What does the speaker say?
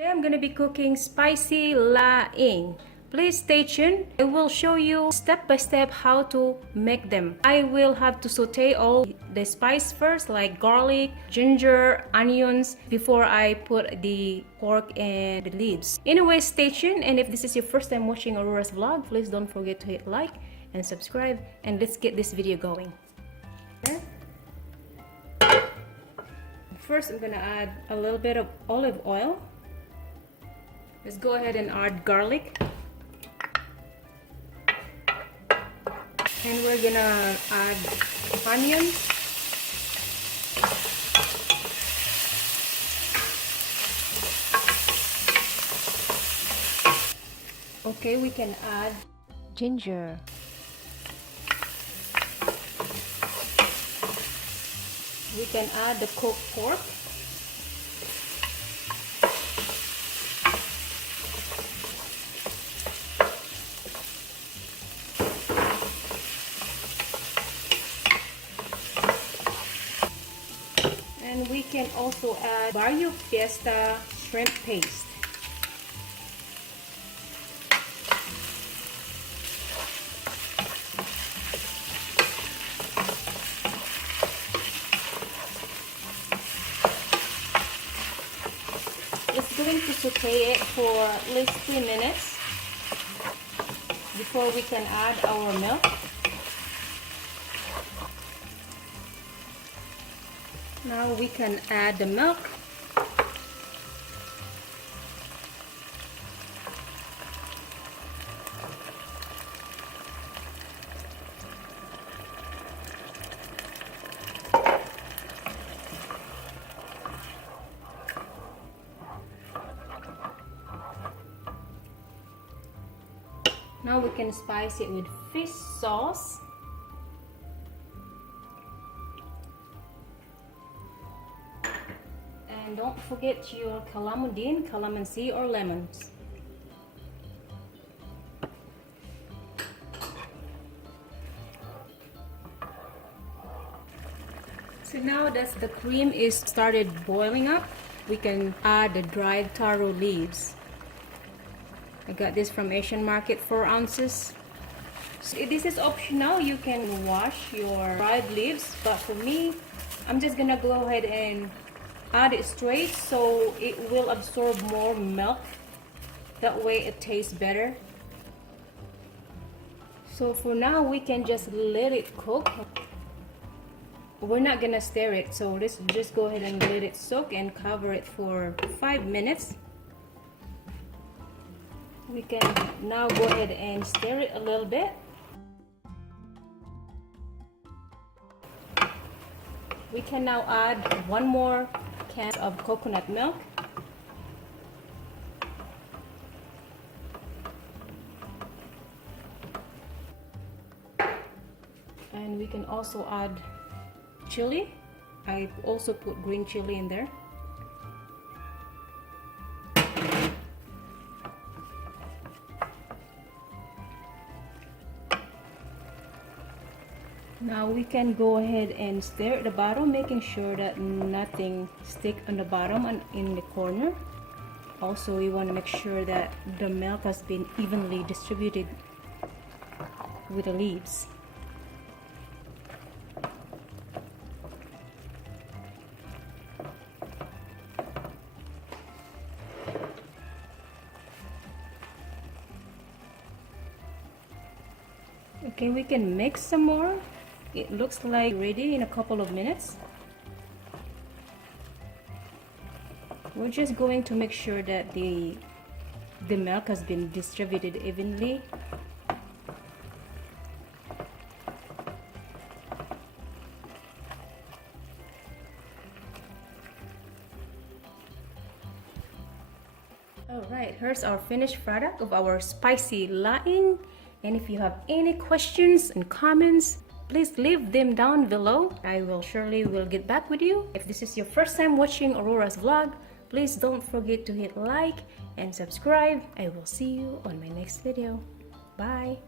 Today I'm gonna be cooking spicy laing. Please stay tuned. I will show you step by step how to make them. I will have to saute all the spice first, like garlic, ginger, onions, before I put the pork and the leaves. Anyway, stay tuned, and if this is your first time watching Aurora's vlog, please don't forget to hit like and subscribe, and let's get this video going. First, I'm gonna add a little bit of olive oil. Let's go ahead and add garlic. And we're gonna add onions. Okay, we can add ginger. We can add the cooked pork. And we can also add Barrio Fiesta shrimp paste. It's going to saute it for at least 3 minutes before we can add our milk. Now we can add the milk. Now we can spice it with fish sauce. And don't forget your calamansi or lemons. So now that the cream is started boiling up, we can add the dried taro leaves. I got this from Asian market, 4 ounces. So this is optional. You can wash your dried leaves, but for me, I'm just gonna go ahead and add it straight so it will absorb more milk. That way it tastes better. So for now, we can just let it cook. We're not gonna stir it, so let's just go ahead and let it soak and cover it for 5 minutes. We can now go ahead and stir it a little bit. We can now add 1 more can of coconut milk. And we can also add chili. I also put green chili in there. Now we can go ahead and stir at the bottom, making sure that nothing stick on the bottom and in the corner. Also, we want to make sure that the milk has been evenly distributed with the leaves. Okay, we can mix some more. It looks like ready in a couple of minutes. We're just going to make sure that the milk has been distributed evenly. Alright, here's our finished product of our spicy laing. And if you have any questions and comments, please leave them down below. I will surely get back with you. If this is your first time watching Aurora's vlog, please don't forget to hit like and subscribe. I will see you on my next video. Bye.